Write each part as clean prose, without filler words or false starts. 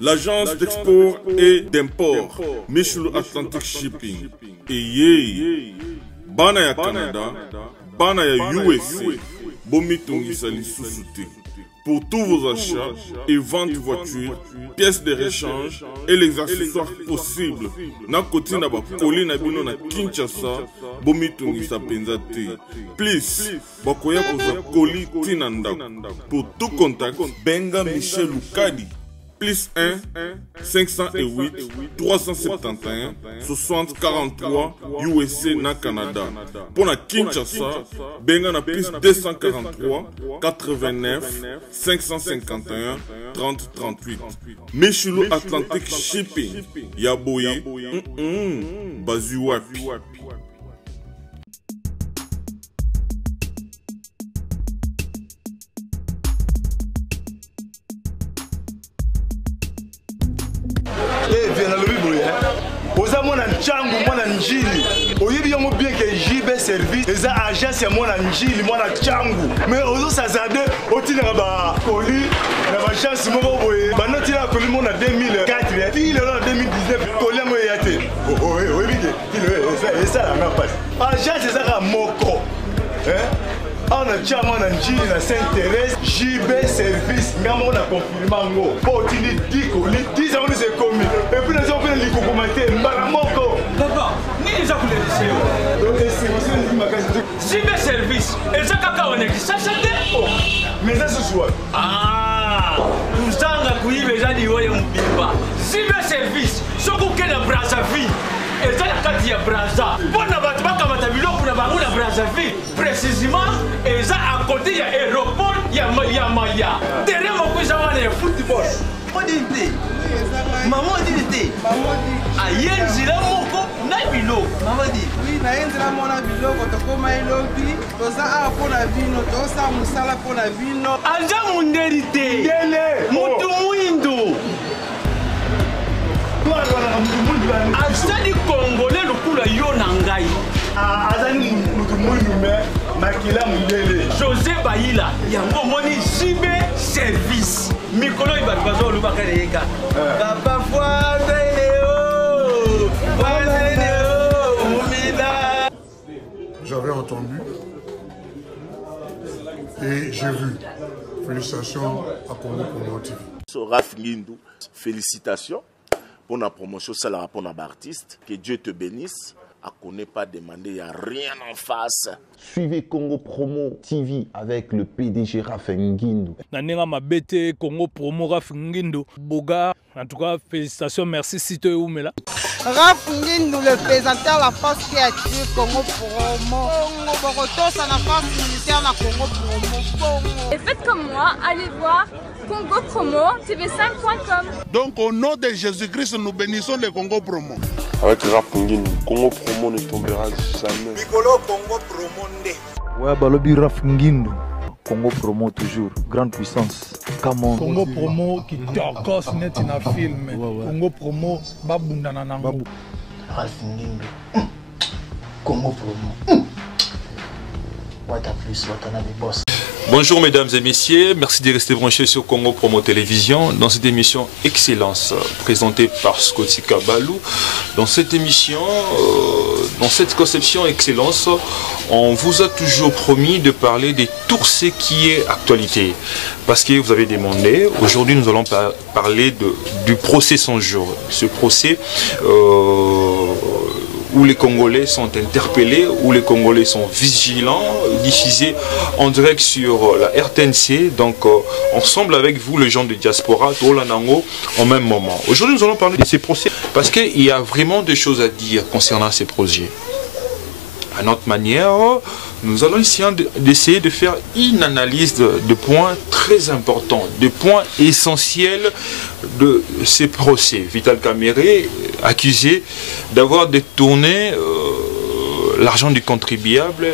L'agence d'export et d'import Michulu Atlantic Shipping. Et bana ya Canada, bana ya USA, bomitungisa lisusu te. Pour tous vos achats et ventes de voitures, pièces de rechange et les accessoires possibles. Na koti na ba koli na bino na Kinshasa, bomitungisa penza te. Please, bakoya koza koli tinanda. Pour tout contact, benga Michel Lukadi. Plus 1 508 371 60 43 USA na Canada. Pour la Kinshasa, benga na plus 243 89 551 30 38. Michulu Atlantic Shipping. Yaboye. Bazuwapi. Oza mwana nchangu mwana njili oyibi yango bien que JB service eza agence ya mwana njili mwana changu mais ozo sazade otina ba koli na ba chance moko boye banoti la koli mona 2004 puis le 2019 koli yango yate oyibi ke ça la na passe agence eza ka moko on a déjà mon njili na Sainte-Thérèse JB service ngamo na confirmant ngo po tini diko li 10 ans c'est commis et puis les autres les commenter mbala moko papa ni za kuletea donc c'est aussi une magasin JB service et ça kaka on est ça mais ça ce soir uzanga kuibe jadi wewe mbimba JB service soko kena Brazzaville et ça la carte ya Brazza bona batu bakamata biloko na bango na Brazzaville précisément et ça à côté ya aéroport ya Maya derrière mon cousin ya football modité maman dit ayenzi la moko na biloko maman dit oui na yenzi la mona biloko tokoma elobi toza a pona vino tosa musala pona vino anja mundelite yele mutu muindo azali congolais lokula yo na ngai azali mutu muindo me makila mundele José Baïla yango moni JB service mikolo ibatu bazo lubaka leka papa j'avais entendu et j'ai vu. Félicitations à Congo Promo TV. Raf Ngindou, félicitations pour la promotion, ça la pour l'artiste. Que Dieu te bénisse. À connaît pas demander, il n'y a rien en face. Suivez Congo Promo TV avec le PDG Raf Ngindou. Nanenga mabete Congo Promo Raf Ngindou. Boga, en tout cas, félicitations, merci Sito Oumela. Raf Ngindou, le présentateur de la force créative Congo Promo. Congo Boroto, ça la force militaire na Congo Promo. Et faites comme moi, allez voir Congo Promo, tv5.com. Donc au nom de Jésus-Christ, nous bénissons le Congo Promo. Avec Raf Ngindou, Congo Promo ne tombera jamais. Mikolo Congo Promo nde. Ouais, balobi Raf Ngindou. Congo Promo toujours, grande puissance. Come on. Congo Promo qui torcos net in a film. Congo Promo babunda na nango. Raf Ngindou. Congo Promo. What a plus, what a nabi boss. Bonjour mesdames et messieurs, merci de rester branchés sur Congo Promo Télévision dans cette émission Excellence présentée par Scotty Kabalou. Dans cette émission, dans cette conception Excellence, on vous a toujours promis de parler de tout ce qui est actualité. Parce que vous avez demandé, aujourd'hui nous allons parler du procès 100 jours. Ce procès où les Congolais sont interpellés, où les Congolais sont vigilants, diffusés en direct sur la RTNC. Donc, ensemble avec vous, les gens de diaspora, Tolanango, en même moment. Aujourd'hui, nous allons parler de ces procès parce qu'il y a vraiment des choses à dire concernant ces projets. À notre manière, nous allons essayer de faire une analyse de points très importants, de points essentiels de ces procès. Vital Kamerhe, accusé d'avoir détourné l'argent du contribuable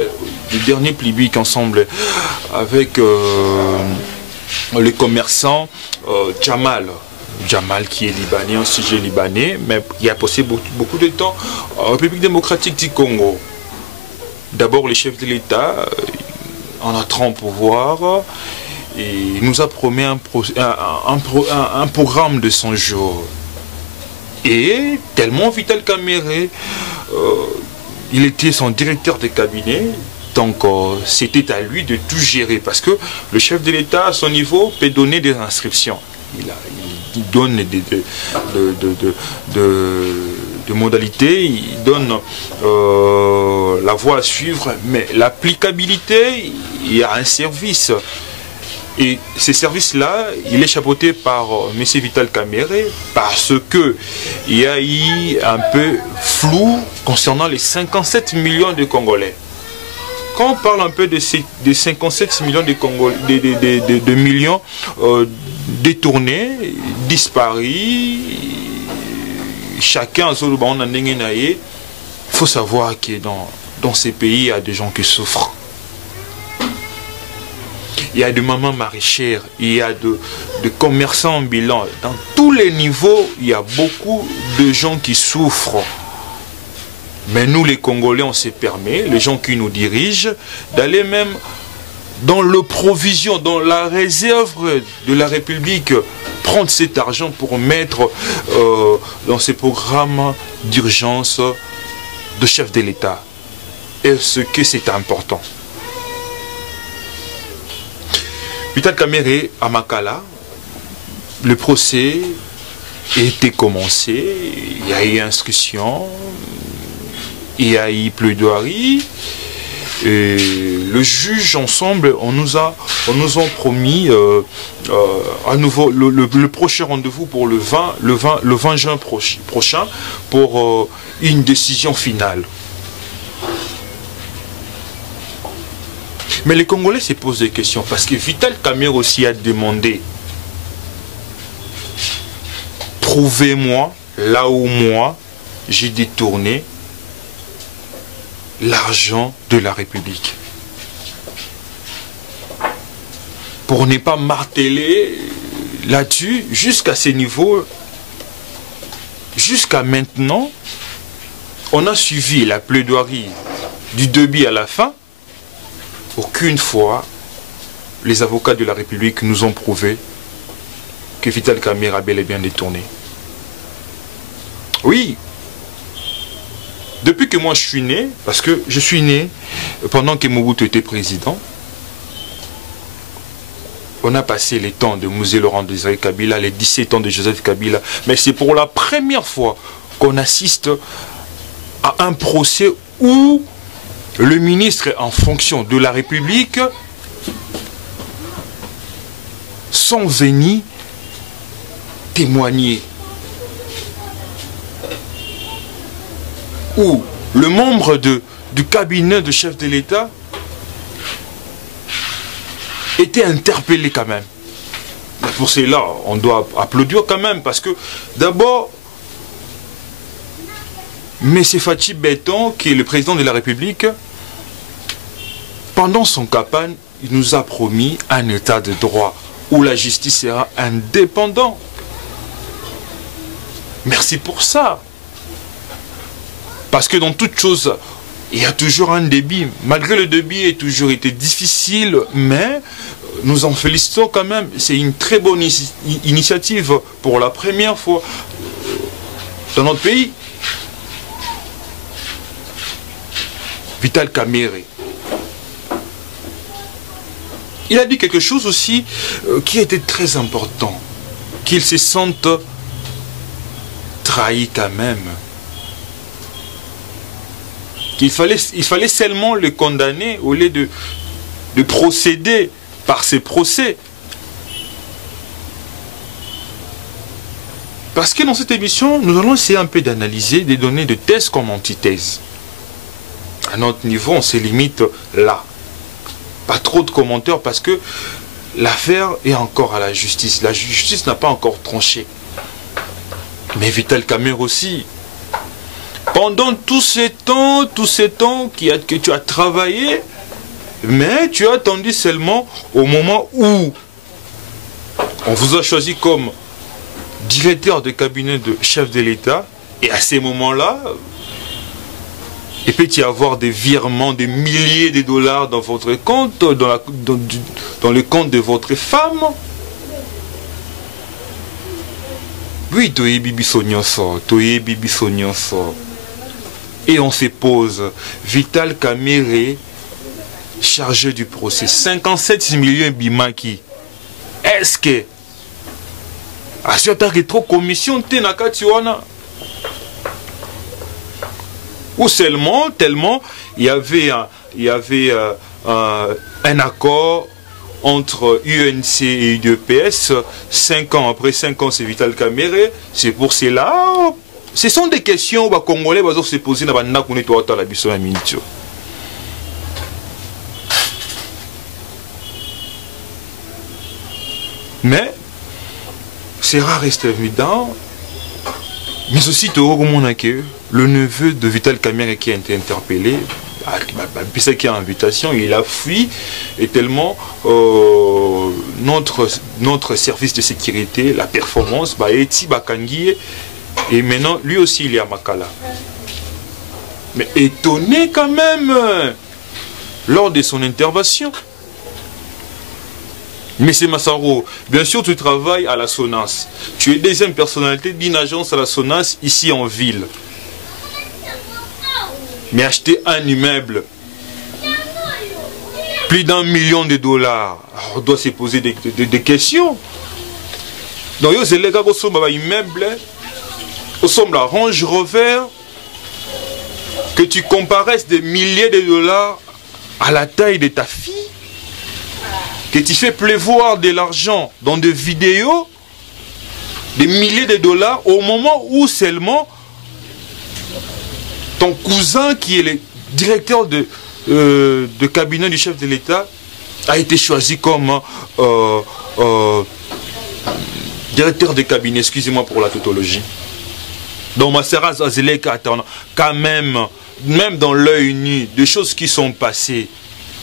du dernier public ensemble avec les commerçants Jamal qui est libanais, un sujet libanais, mais il a passé beaucoup de temps en République démocratique du Congo. D'abord, les chefs de l'État, en entrant au pouvoir, et nous a promis un programme de 100 jours. Et tellement Vital Kamerhe, il était son directeur de cabinet, donc c'était à lui de tout gérer, parce que le chef de l'État à son niveau peut donner des instructions. Il donne de modalités, il donne la voie à suivre, mais l'applicabilité, il y a un service. Et ces services-là, il est chapeauté par M. Vital Kamerhe parce qu'il y a eu un peu flou concernant les 57 millions de Congolais. Quand on parle un peu de 57 millions de millions détournés, disparus, chacun il faut savoir que dans ces pays, il y a des gens qui souffrent. Il y a des mamans maraîchères, il y a de commerçants ambulants. Dans tous les niveaux, il y a beaucoup de gens qui souffrent. Mais nous, les Congolais, on se permet, les gens qui nous dirigent, d'aller même dans le provision, dans la réserve de la République, prendre cet argent pour mettre dans ces programmes d'urgence de chef de l'État. Est-ce que c'est important? Vital Kamerhe à Makala, le procès a été commencé, il y a eu instruction, il y a eu plaidoirie, et le juge ensemble, on nous a promis à nouveau le prochain rendez-vous pour le 20 juin prochain pour une décision finale. Mais les Congolais se posent des questions parce que Vital Kamerhe aussi a demandé: prouvez-moi là où moi j'ai détourné l'argent de la République. Pour ne pas marteler là-dessus jusqu'à ce niveau, jusqu'à maintenant, on a suivi la plaidoirie du début à la fin. Aucune fois, les avocats de la République nous ont prouvé que Vital Kamerhe a bel et bien détourné. Oui, depuis que moi je suis né, parce que je suis né pendant que Mobutu était président, on a passé les temps de Musée Laurent Désiré Kabila, les 17 ans de Joseph Kabila, mais c'est pour la première fois qu'on assiste à un procès où le ministre en fonction de la République sont venus témoigner. Où le membre du cabinet de chef de l'État était interpellé quand même. Pour cela, on doit applaudir quand même, parce que d'abord, M. Fathi Béton, qui est le président de la République, pendant son campagne, il nous a promis un état de droit où la justice sera indépendante. Merci pour ça. Parce que dans toute chose, il y a toujours un débit. Malgré le débit, il a toujours été difficile, mais nous en félicitons quand même. C'est une très bonne initiative pour la première fois dans notre pays. Vital Kamerhe. Il a dit quelque chose aussi qui était très important, qu'il se sente trahi quand même. Qu'il fallait seulement le condamner au lieu de procéder par ces procès. Parce que dans cette émission, nous allons essayer un peu d'analyser des données de thèse comme antithèse. À notre niveau, on se limite là. Pas trop de commentaires parce que l'affaire est encore à la justice. La justice n'a pas encore tranché. Mais Vital Kamerhe aussi, pendant tous ces temps que tu as travaillé, mais tu as attendu seulement au moment où on vous a choisi comme directeur de cabinet de chef de l'État, et à ces moments-là, Et peut y avoir des virements de milliers de dollars dans votre compte, dans le compte de votre femme. Oui, toye bibi sonyoso, toye bibi sonyoso. Et on se pose. Vital Kamerhe, chargé du procès. 57 millions bimaki. Est-ce que à ce temps que trop commission tenakatiwana? Ou seulement, tellement, il y avait un accord entre UNC et UDPS, 5 ans après 5 ans, c'est Vital Kamerhe. C'est pour cela, ce sont des questions que les Congolais vont se poser dans la biso ya minitio. Mais, c'est rare, reste évident. Mais aussi, le neveu de Vital Kamerhe qui a été interpellé, qui a invitation, il a fui, et tellement notre service de sécurité, la performance, et maintenant, lui aussi, il est à Makala. Mais étonné quand même, lors de son intervention. Mais c'est Massaro, bien sûr tu travailles à la SONAS. Tu es deuxième personnalité d'une agence à la SONAS ici en ville. Mais acheter un immeuble, plus d'1 million de dollars, on doit se poser des questions. Donc il y a des gars qui sont dans immeuble, qui sont la Range Rover, que tu comparesses des milliers de dollars à la taille de ta fille. Que tu fais pleuvoir de l'argent dans des vidéos, des milliers de dollars, au moment où seulement ton cousin, qui est le directeur de cabinet du chef de l'État, a été choisi comme directeur de cabinet, excusez-moi pour la tautologie. Donc Massera Zazeleka, quand même dans l'œil nu, des choses qui sont passées,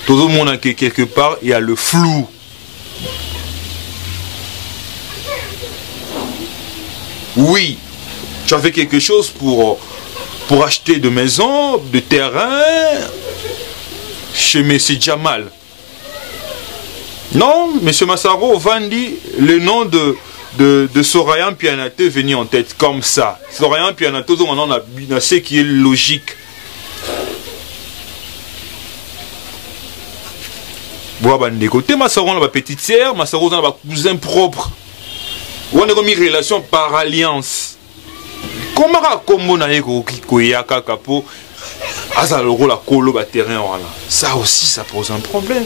tout le monde a quelque part, il y a le flou. Oui, tu as fait quelque chose pour acheter de maisons, de terrain chez M. Djamal. Non, M. Massaro Vandi, le nom de Sorayan Pianate est venu en tête comme ça. Sorayan Pianate, on a ce qui est logique. Des côtés, Massaro a ma petite sœur, Massaro a ma cousin propre. On a mis relation par alliance. Comment on a ça aussi, ça pose un problème.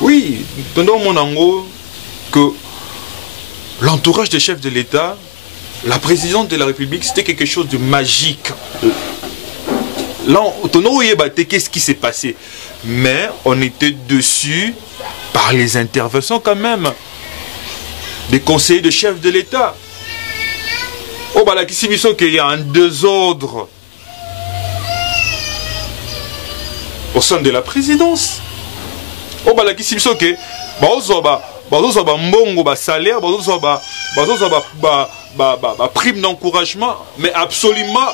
Oui, pendant mon ango, que l'entourage des chefs de l'État, la présidente de la République, c'était quelque chose de magique. Là, qu'est-ce qui s'est passé? Mais on était dessus par les interventions quand même des conseillers de chefs de l'État. Oh, bah, la question qu'il y a un désordre au sein de la présidence. Oh, bah, la question que salaire, prime d'encouragement, mais absolument,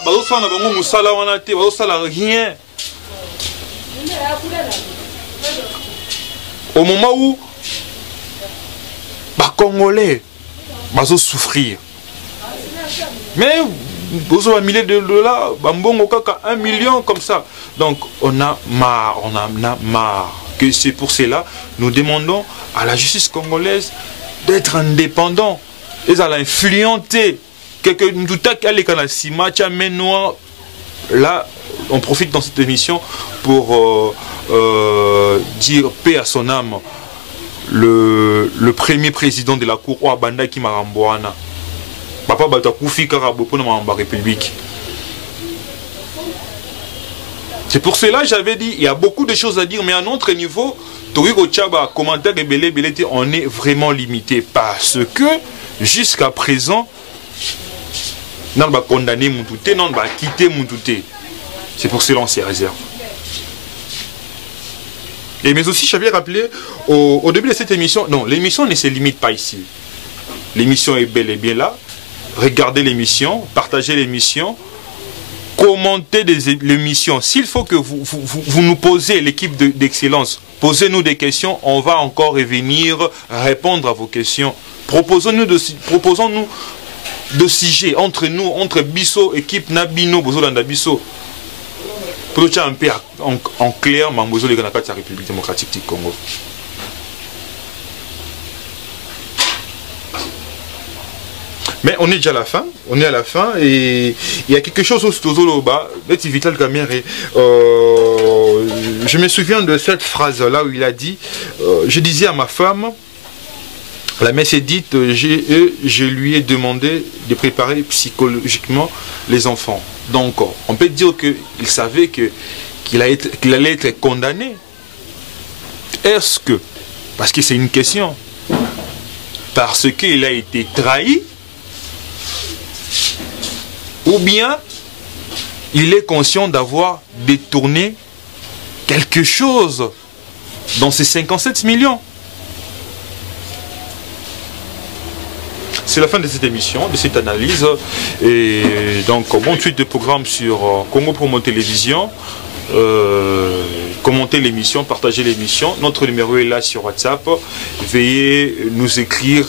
rien. Au moment où les Congolais vont souffrir. Mais vous avez un millier de dollars, 1 million comme ça. Donc on a marre. Que c'est pour cela nous demandons à la justice congolaise d'être indépendant. Ils ont influenté. Là, on profite dans cette émission pour dire paix à son âme. Le premier président de la cour, Ouabanda qui m'a ramboana. Papa Batakoufi Karabo pour la République. C'est pour cela que j'avais dit, il y a beaucoup de choses à dire, mais à notre niveau, Toriko Tchaba, commentaire de Belé, on est vraiment limité parce que jusqu'à présent, on va condamner Moutouté, on va quitter Moutouté. C'est pour cela qu'on s'y réserve. Et mais aussi, j'avais rappelé au début de cette émission, non, l'émission ne se limite pas ici. L'émission est bel et bien là. regarder l'émission, partager l'émission, commenter l'émission. S'il faut que vous nous posez, l'équipe d'excellence, posez-nous des questions, on va encore revenir répondre à vos questions. Proposons-nous de sujets entre nous, entre Bisso, équipe Nabino, Bozolanda Bisso. Pour un peu en clair, Mambozo, les Ganakats de la République démocratique du Congo. Mais on est déjà à la fin, et il y a quelque chose au Stozoloba, je me souviens de cette phrase-là où il a dit, je disais à ma femme, la messe est dite, je lui ai demandé de préparer psychologiquement les enfants. Donc on peut dire qu'il savait qu'il allait être condamné. Est-ce que, parce que c'est une question, parce qu'il a été trahi, ou bien il est conscient d'avoir détourné quelque chose dans ces 57 millions. C'est la fin de cette émission, de cette analyse. Et donc, bonne suite de programme sur Congo Promo Télévision. Commentez l'émission, partagez l'émission. Notre numéro est là sur WhatsApp. Veuillez nous écrire.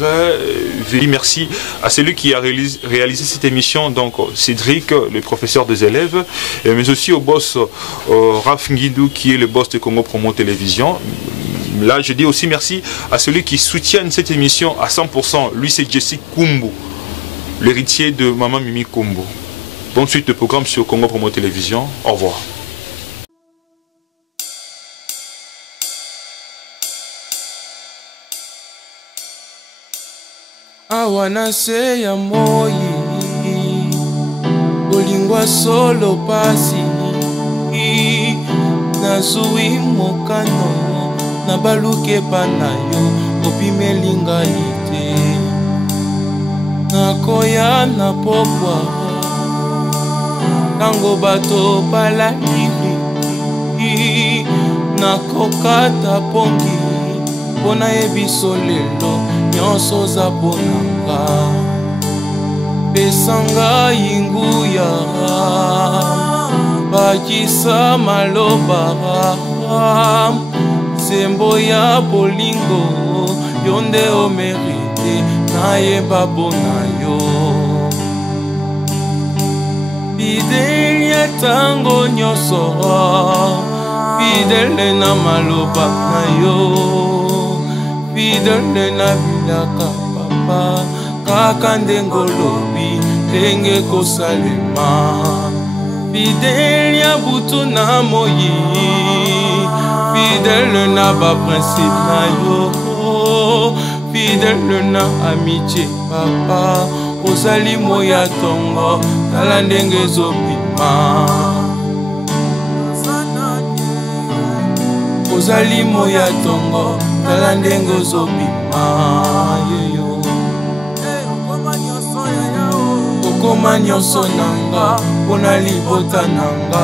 Merci à celui qui a réalisé cette émission, donc Cédric, le professeur des élèves, mais aussi au boss Raf Ngindou, qui est le boss de Congo Promo Télévision. Là, je dis aussi merci à celui qui soutient cette émission à 100%. Lui, c'est Jesse Kumbu, l'héritier de Maman Mimi Kumbu. Bonne suite de programme sur Congo Promo Télévision. Au revoir. Awana se ya moi olingwa solo pasi nazui mokano na baluke panayo opimelinga ite nakoya na pokwa tango bato palalili nakokata pongi pona yebiso lelo nyonso za bonanga pesanga inguya bakisa maloba sembo ya bolingo yonde omerite nayeba bona yo fidele ya tango nyonso fidele na maloba na yo fidele na bilaka papa kaka ndengo lobi ndenge kosalema fidele ya butu na moyi fidele na baprincipe na yo fidele na amitié papa ozali moya tongo tala ndenge ezobima ozali moya tongo tala ndenge ozobima yeyo okoma nyonso nanga mpona libota nanga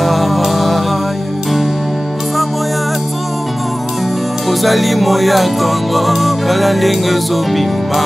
ozali moya tongo tala ndenge ezobima